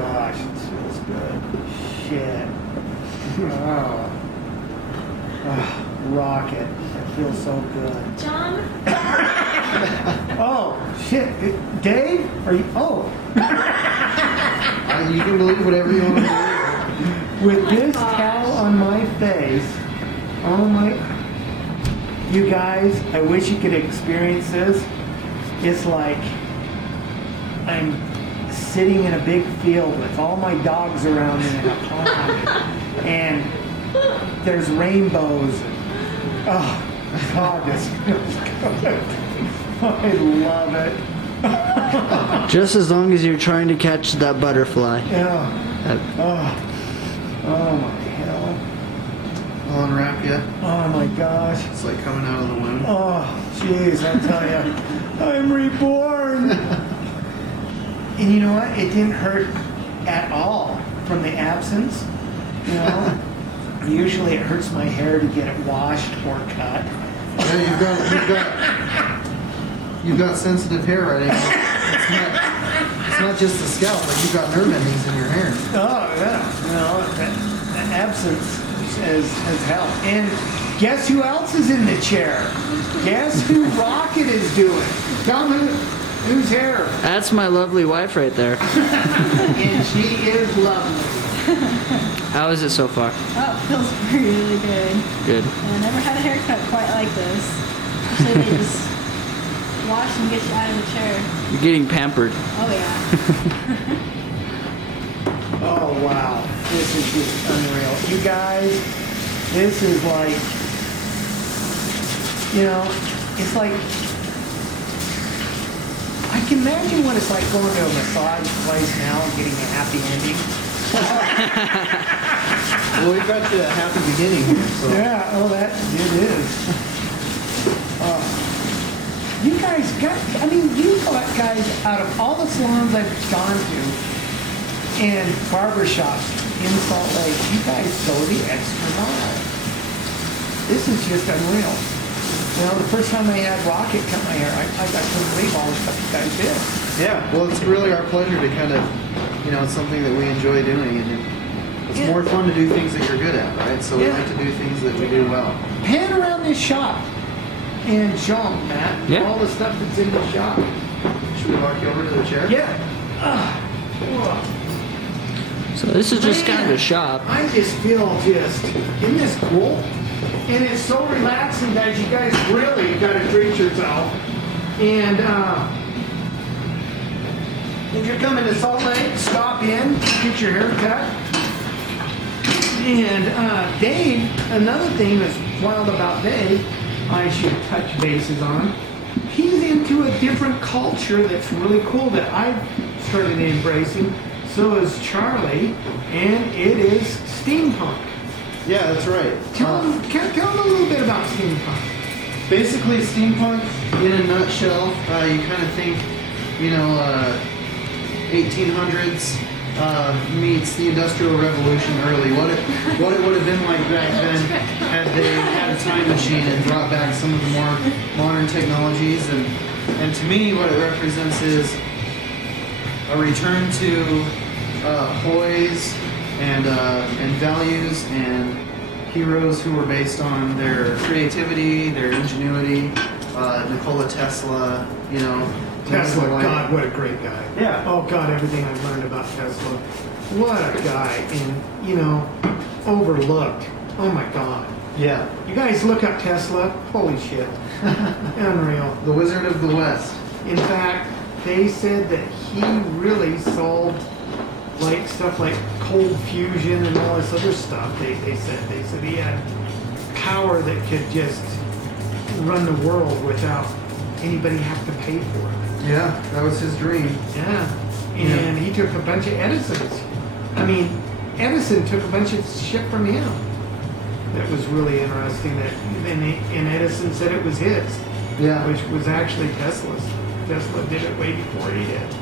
gosh, it feels good. Shit. Oh. Oh, rocket. It feels so good. John? Oh, shit. Dave? Are you? Oh. You can believe whatever you want to believe. With this towel on my face, oh my. You guys, I wish you could experience this. It's like I'm sitting in a big field with all my dogs around me in a pond. And there's rainbows. Oh, God, this feels good. I love it. Just as long as you're trying to catch that butterfly. Yeah. Oh my hell. I'll unwrap you. Oh my gosh. It's like coming out of the womb. Oh, jeez, I'll tell you. I'm reborn. And you know what? It didn't hurt at all from the absence. You know? Usually it hurts my hair to get it washed or cut. Yeah, you've got sensitive hair right now. It's not just the scalp, but you've got nerve endings in your hair. Oh, yeah. You know, the absence has helped. And guess who else is in the chair? Guess who Rocket is doing? Tell me whose hair? That's my lovely wife right there. And she is lovely. How is it so far? Oh, it feels really good. Good. And I never had a haircut quite like this. Usually they just wash and get you out of the chair. You're getting pampered. Oh, yeah. Oh, wow. This is just unreal. You guys, this is like, you know, it's like, I can imagine what it's like going to a massage place now and getting a happy ending. Well, we've got you a happy beginning here. So. Yeah, oh, that it is. You guys got, I mean, you guys, out of all the salons I've gone to and barbershops in Salt Lake, you guys go the extra mile. This is just unreal. You know, the first time I had Rocket cut my hair, I got to believe all the stuff you guys did. Yeah, well, it's really our pleasure to kind of, you know, it's something that we enjoy doing, and it's more fun to do things that you're good at, right? So we like to do things that we do well. Pan around this shop and show them, Matt, all the stuff that's in the shop. Should we walk you over to the chair? Yeah. So this is just kind of a shop. I just feel isn't this cool? And it's so relaxing, guys. You guys really got to treat yourself. And if you're coming to Salt Lake, stop in, get your hair cut. And Dave, another thing that's wild about Dave, I should touch bases on. He's into a different culture that's really cool that I've started embracing. So is Charlie, and it is steampunk. Yeah, that's right. Tell them a little bit about steampunk. Basically, steampunk, in a nutshell, you kind of think, you know, 1800s meets the Industrial Revolution early. What it would have been like back then had they had a time machine and brought back some of the more modern technologies. And to me, what it represents is a return to poise and values and heroes who were based on their creativity, their ingenuity. Nikola Tesla, you know. Tesla, God, what a great guy. Yeah. Oh, God, everything I've learned about Tesla. What a guy. And, you know, overlooked. Oh, my God. Yeah. You guys look up Tesla. Holy shit. Unreal. The Wizard of the West. In fact, they said that he really solved like stuff like cold fusion and all this other stuff. They said he had power that could just run the world without anybody have to pay for it. Yeah, that was his dream. Yeah. And he took a bunch of Edison's. I mean, Edison took a bunch of shit from him. That was really interesting. And Edison said it was his. Yeah. Which was actually Tesla's. Tesla did it way before he did.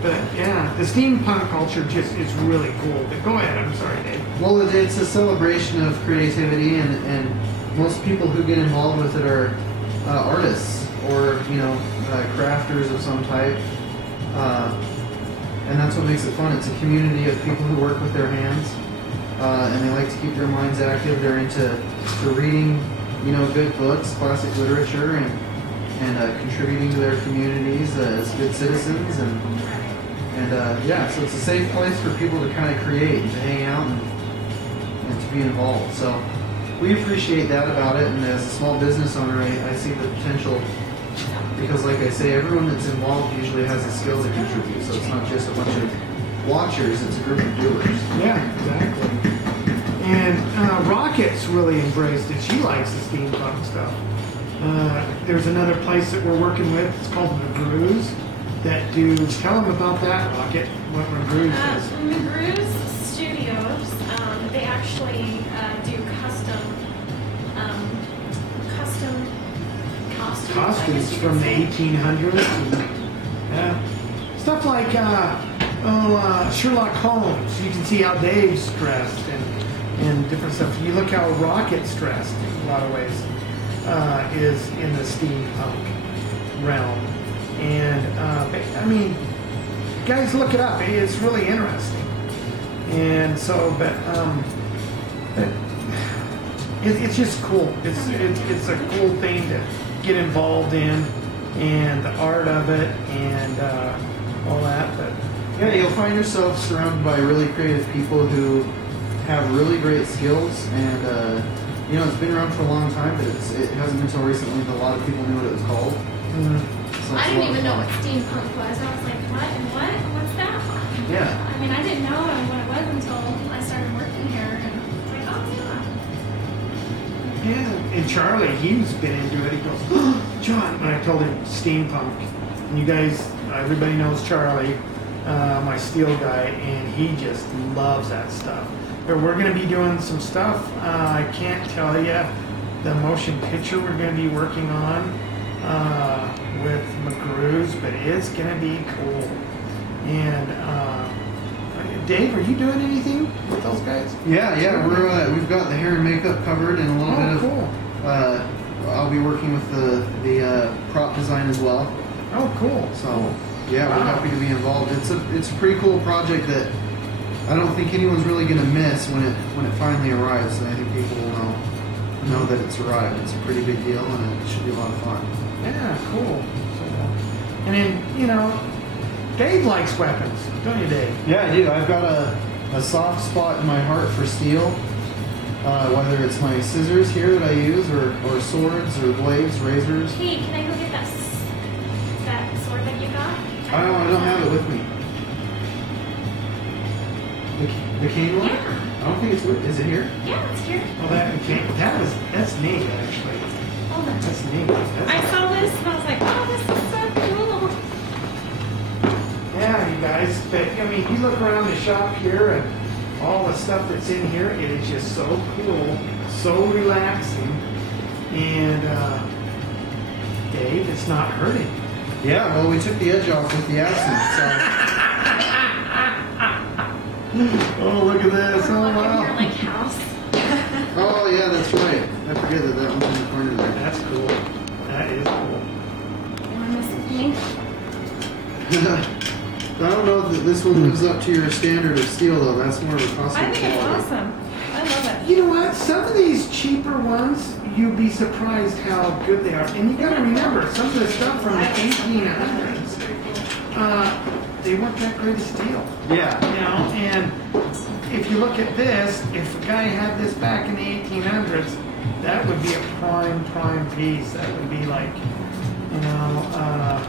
But yeah, the steampunk culture just is really cool. But go ahead, I'm sorry, Dave. Well, it's a celebration of creativity, and most people who get involved with it are artists or, you know, crafters of some type. And that's what makes it fun. It's a community of people who work with their hands, and they like to keep their minds active. They're into reading, you know, good books, classic literature, and contributing to their communities as good citizens, and yeah, so it's a safe place for people to kind of create and to hang out and to be involved. So we appreciate that about it, and as a small business owner, I see the potential, because like I say, everyone that's involved usually has a skill to contribute, so it's not just a bunch of watchers, it's a group of doers. Yeah, exactly. And Rocket's really embraced it. She likes the steampunk stuff. There's another place that we're working with. It's called McGrew's. That do tell them about that, Rocket. What McGrew's is. McGrew's Studios. They actually do custom costumes. Costumes from the 1800s. Yeah. Stuff like Sherlock Holmes. You can see how Dave's dressed and different stuff. You look how Rocket's dressed in a lot of ways. Is in the steampunk realm. And, I mean, guys, look it up. It's really interesting. And so, but it's just cool. It's a cool thing to get involved in, and the art of it, and all that. But yeah, you'll find yourself surrounded by really creative people who have really great skills, and you know, it's been around for a long time, but it hasn't been until recently that a lot of people knew what it was called. Mm-hmm. So I didn't even know what steampunk was. I was like, what and what? What's that? Yeah. I mean, I didn't know what it was until I started working here, and it's like, oh yeah. Yeah, and Charlie, he's been into it. He goes, oh, John, when I told him steampunk, and you guys, everybody knows Charlie, my steel guy, and he just loves that stuff. But we're going to be doing some stuff. I can't tell you the motion picture we're going to be working on with McGrew's, but it's going to be cool. And Dave, are you doing anything with those guys? Yeah, we've got the hair and makeup covered, and a little bit of. Cool. I'll be working with the prop design as well. Oh, cool. So yeah, Wow. we're happy to be involved. It's a pretty cool project that I don't think anyone's really going to miss when it finally arrives. And I think people will know that it's arrived. It's a pretty big deal, and it should be a lot of fun. Yeah, cool. So, and then, you know, Dave likes weapons, don't you, Dave? Yeah, I do. I've got a soft spot in my heart for steel. Whether it's my scissors here that I use, or swords, or blades, razors. Hey, can I go get that sword that you got? I don't have it with me. The cane one? Yeah. I don't think it's with. Is it here? Yeah, it's here. Well, that's neat, actually. Hold on. That's neat. I saw this and I was like, oh, this is so cool. Yeah, you guys. But I mean, you look around the shop here and all the stuff that's in here. It is just so cool, so relaxing, and Dave, it's not hurting. Yeah. Well, we took the edge off with the absinthe. So. Oh, look at this! We're Oh, looking wow! here like house. Oh yeah, that's right. I forget that one's in the corner there. That's cool. That is cool. You want this with me? I don't know that this one lives up to your standard of steel, though. That's more of a cosmic I think it's quality. awesome. I love it. You know what? Some of these cheaper ones, you'd be surprised how good they are. And you got to remember, some of the stuff from the 1800s, they weren't that great of steel. Yeah. You know, and if you look at this, if a guy had this back in the 1800s, that would be a prime piece. That would be like, you know,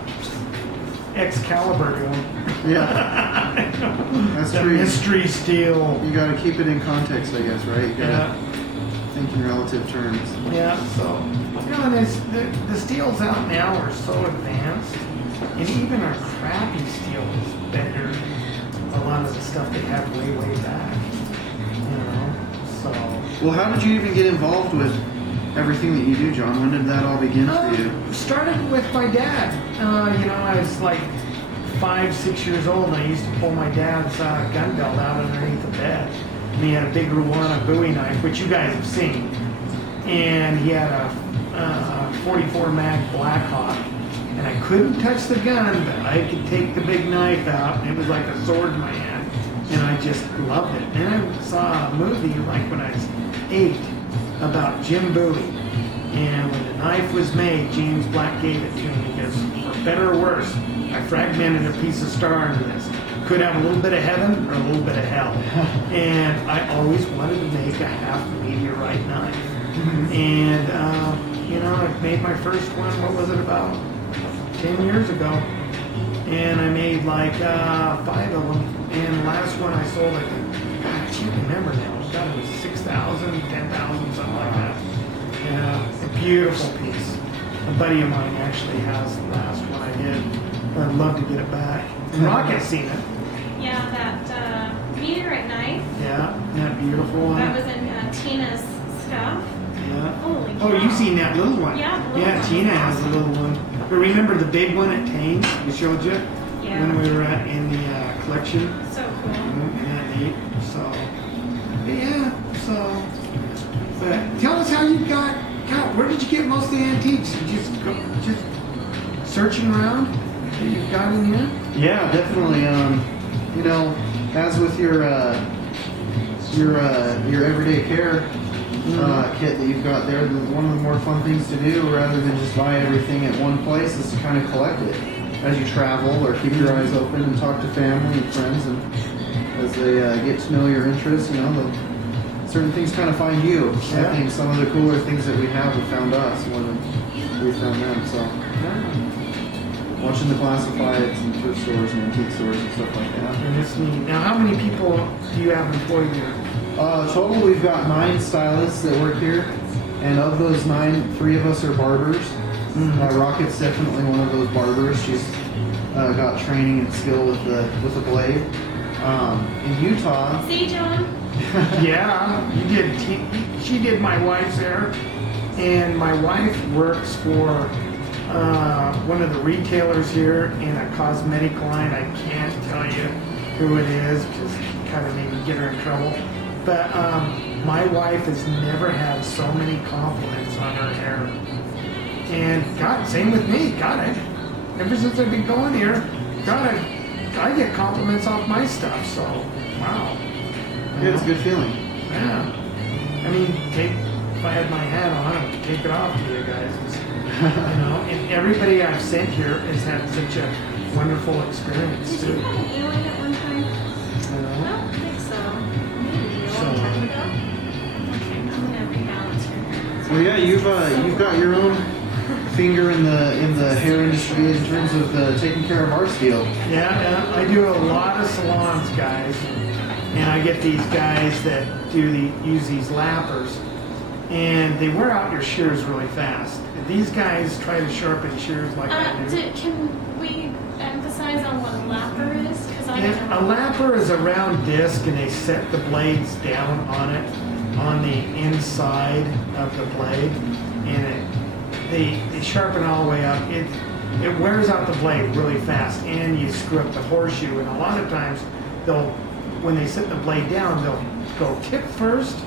Excalibur going. Yeah. That's The true. mystery steel. You got to keep it in context, I guess, right? You got to think in relative terms. Yeah, so, you know, and the steels out now are so advanced, and even our crappy steel is better than a lot of the stuff they had way back, you know, so. Well, how did you even get involved with everything that you do, John? When did that all begin for you? Started with my dad. You know, I was like 5, 6 years old, and I used to pull my dad's gun belt out underneath the bed. And he had a big Rwanda Bowie knife, which you guys have seen. And he had a 44 mag Blackhawk. and I couldn't touch the gun, but I could take the big knife out, and it was like a sword in my hand, and I just loved it. And I saw a movie like when I was 8 about Jim Bowie, and when the knife was made, James Black gave it to me because, for better or worse, I fragmented a piece of star into this. Could have a little bit of heaven or a little bit of hell. And I always wanted to make a half meteorite knife. And, you know, I made my first one, what was it, about 10 years ago. And I made like 5 of them. And the last one I sold, I think, God, I can't remember now. God, it was 6,000, 10,000, something like that. Yeah, a beautiful piece. A buddy of mine actually has the last one I did. I'd love to get it back. And Rock has seen it. Yeah, that meteorite knife. Yeah, that beautiful one. That was in Tina's stuff. Yeah. Holy Oh, cow. you've seen that little one. Yeah, the little yeah, one. Tina has the little one. But remember the big one at Tane's we showed you Yeah. when we were in the collection? So cool. Yeah, neat. So, but yeah, so. But tell us how you got, where did you get most of the antiques? You just searching around that you've got in here? Yeah, definitely. You know, as with your everyday care kit that you've got there, one of the more fun things to do, rather than just buy everything at one place, is to kind of collect it as you travel, or keep your eyes open and talk to family and friends, and as they get to know your interests, you know, certain things kind of find you. Yeah. I think some of the cooler things that we have found us more than we found them. So. Yeah. Watching the classifieds and thrift stores and antique stores and stuff like that. And it's neat. Now, how many people do you have employed here? Total, we've got 9 stylists that work here, and of those 9, 3 of us are barbers. Rocket's definitely one of those barbers. She's got training and skill with the blade. In Utah, See, John? Yeah, you did. She did my wife's hair, and my wife works for one of the retailers here in a cosmetic line. I can't tell you who it is, just kind of maybe get her in trouble. But my wife has never had so many compliments on her hair. And God, same with me. God, ever since I've been going here, God, I get compliments off my stuff. So, wow. yeah, it's a good feeling. Yeah. I mean, if I had my hat on, I would take it off to you guys. You know, and everybody I've sent here has had such a wonderful experience Did too. you have an alien at one time? You I know? don't think so. Maybe a long time ago. Okay, I'm gonna rebalance your hair. Well, yeah, you've got your own finger in the hair industry in terms of taking care of our steel. Yeah, I do a lot of salons, guys, and I get these guys that use these lappers, and they wear out your shears really fast. These guys try to sharpen shears like I do. Can we emphasize on what a lapper is? Because I don't Yeah, a know. lapper is a round disc, and they set the blades down on it, on the inside of the blade, and they sharpen all the way up. It wears out the blade really fast, and you screw up the horseshoe. And a lot of times, when they set the blade down, they'll go tip first,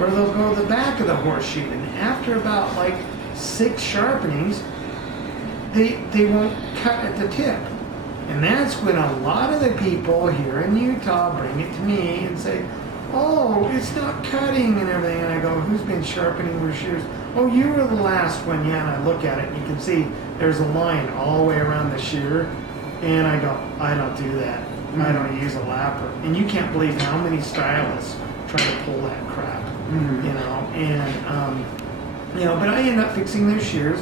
or they'll go to the back of the horseshoe. And after about like 6 sharpenings, they won't cut at the tip. And that's when a lot of the people here in Utah bring it to me and say, oh, it's not cutting and everything. And I go, who's been sharpening your shears? Oh, you were the last one. Yeah, and I look at it and you can see there's a line all the way around the shear. And I go, I don't do that. I don't use a lapper. And you can't believe how many stylists try to pull that crap. You know, and you know, but I end up fixing their shears.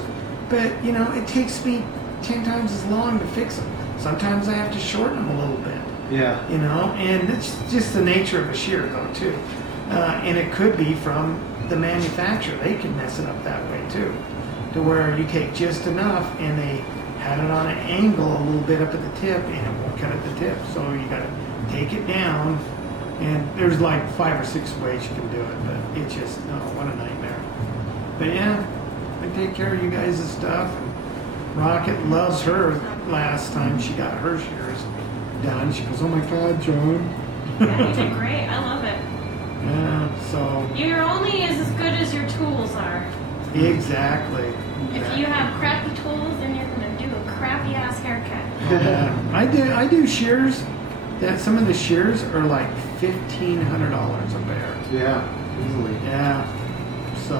But you know, it takes me 10 times as long to fix them. Sometimes I have to shorten them a little bit. Yeah. You know, and it's just the nature of a shear, though, too. And it could be from the manufacturer. They can mess it up that way, too, to where you take just enough, and they had it on an angle a little bit up at the tip, and it won't cut at the tip. So you got to take it down. And there's like 5 or 6 ways you can do it, but it's just, oh, what a nightmare. But yeah, I take care of you guys' stuff. And Rocket loves her. Last time she got her shears done, she goes, oh my God, John. Yeah, you did great. I love it. Yeah, so. You're only as good as your tools are. Exactly. If you have crappy tools, then you're going to do a crappy ass haircut. I do shears. That some of the shears are like $1,500 a pair. Yeah, easily. Yeah. So,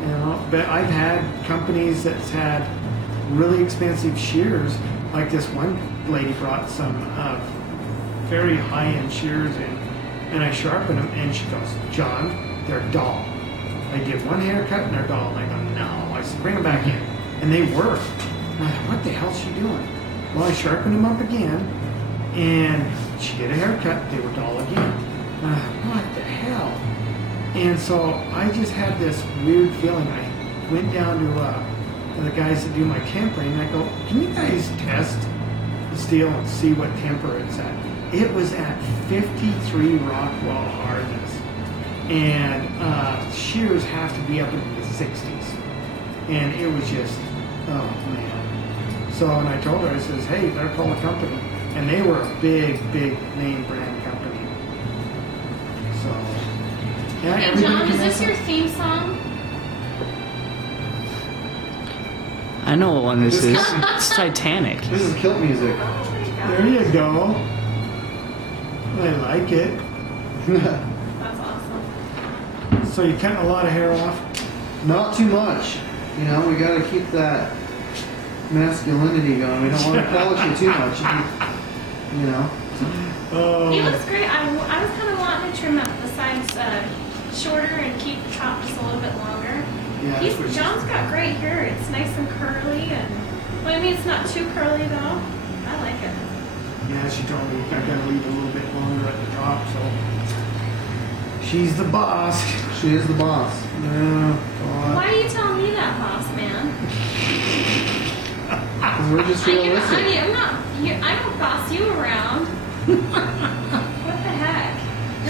you know, but I've had companies that's had really expensive shears. Like this one lady brought some very high-end shears in, and I sharpened them, and she goes, "John, they're dull. I give one haircut and they're dull." And I go, "No." I said, "Bring them back in," and they were. And I thought, what the hell's she doing? Well, I sharpened them up again, and she did a haircut. They were dull again. And I thought, what the hell? And so I just had this weird feeling. I went down to the guys that do my tempering, and I go, "Can you guys test the steel and see what temper it's at?" It was at 53 Rockwell hardness, and shears have to be up in the 60s, and it was just, oh man. So, and I told her, I says, "Hey, better call the company," and they were a big name brand company. So, yeah. Hey, everybody John, can is this have your theme song? I know what one this This is. is- It's Titanic. This is kilt music. Oh my god. There you go. I like it. That's awesome. So you cutting a lot of hair off? Not too much. You know, we got to keep that masculinity going. We don't want to polish it too much. You know. Oh. He looks great. I was kind of wanting to trim up the sides shorter and keep the top just a little bit longer. Yeah, that's what she- John's got great hair. It's nice and curly, and well, I mean, it's not too curly though. I like it. Yeah, she told me I gotta leave a little bit longer at the top, so she's the boss. She is the boss. Yeah, God. Why are you telling me that, boss man? 'Cause we're just realistic. I don't boss you around. What the heck?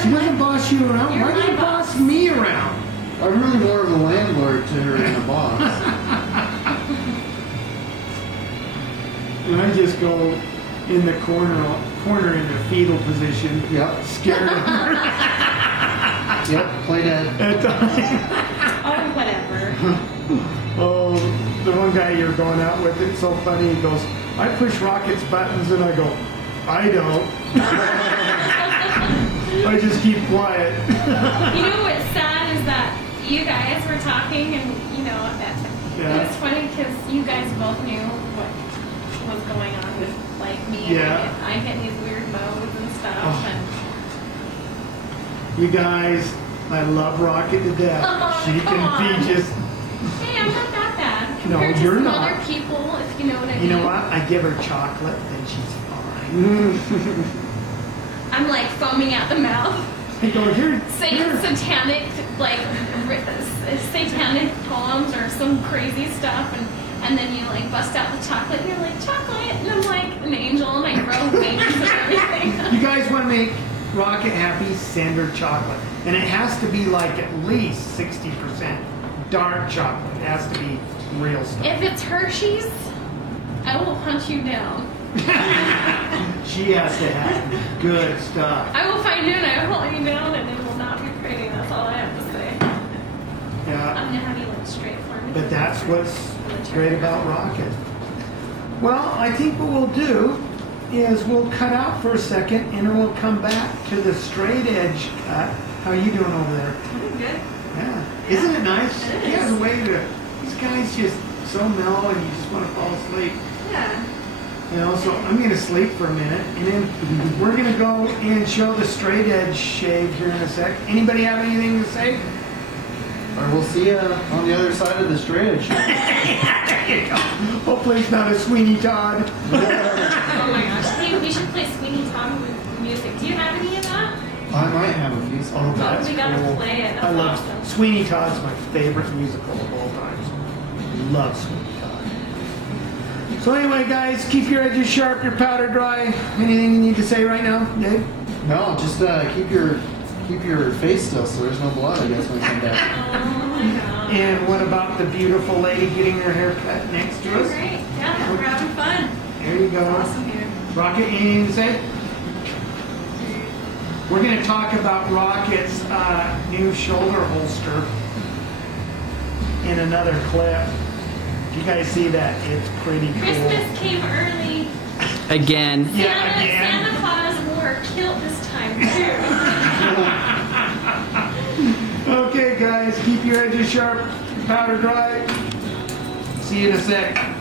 She doesn't boss you around. You're Why do my you boss boss. me around? I'm really more of a landlord to her than a boss. And I just go in the corner in the fetal position, Yep. scared of her Yep. Play dead. at times. Oh, whatever. Oh, the one guy you're going out with, it's so funny. He goes, "I push Rocket's buttons," and I go, "I don't." I just keep quiet. You know what's sad is that you guys were talking, and you know Yeah. it was funny because you guys both knew what was going on with like me. Yeah. And I hit these weird modes and stuff, Oh. and You guys, I love Rocket to death. Oh, She come can on. be just, hey, I'm not that bad No, compared to you're some not. other people, if you know what I mean. you know what? I give her chocolate and she's fine. I'm like foaming at the mouth, I go, here, saying here. satanic like satanic poems or some crazy stuff, and then you like bust out the chocolate, and you're like, chocolate, and I'm like an angel, and I grow wings and everything. You guys want to make Rocket happy, send her chocolate. And it has to be like at least 60% dark chocolate. It has to be real stuff. If it's Hershey's, I will hunt you down. She has to have good stuff. I will find you and I will hunt you down, and it will not be pretty. That's all I have to say. Yeah. I'm gonna have you look straight for me. But that's what's great about Rocket. Well, I think what we'll do is we'll cut out for a second and then we'll come back to the straight edge cut. How are you doing over there? I'm good. Yeah. Isn't it nice? It He has a is. way to, these guys just so mellow and you just want to fall asleep. Yeah. You know, so I'm going to sleep for a minute and then we're going to go and show the straight edge shave here in a sec. Anybody have anything to say? Or we'll see you on the other side of the straight edge. There you go. Hopefully it's not a Sweeney Todd. Oh my gosh. Hey, we should play Sweeney Todd music. Do you have any of that? I might have a few Oh, songs. that's we gotta cool. play it. That's I love awesome. Sweeney Todd's my favorite musical of all times. Love Sweeney Todd. So anyway, guys, keep your edges sharp, your powder dry. Anything you need to say right now, Dave? No, just keep your face still so there's no blood, I guess, when you come back. Oh my god. And what about the beautiful lady getting her hair cut next to us? Great. Yeah, we're having fun. There you go. Awesome here. Rocket, anything to say? We're going to talk about Rocket's new shoulder holster in another clip. You guys see that? It's pretty cool. Christmas came early. Again. Yeah, again. Santa Claus wore a kilt this time too. Okay, guys, keep your edges sharp, powder dry. See you in a sec.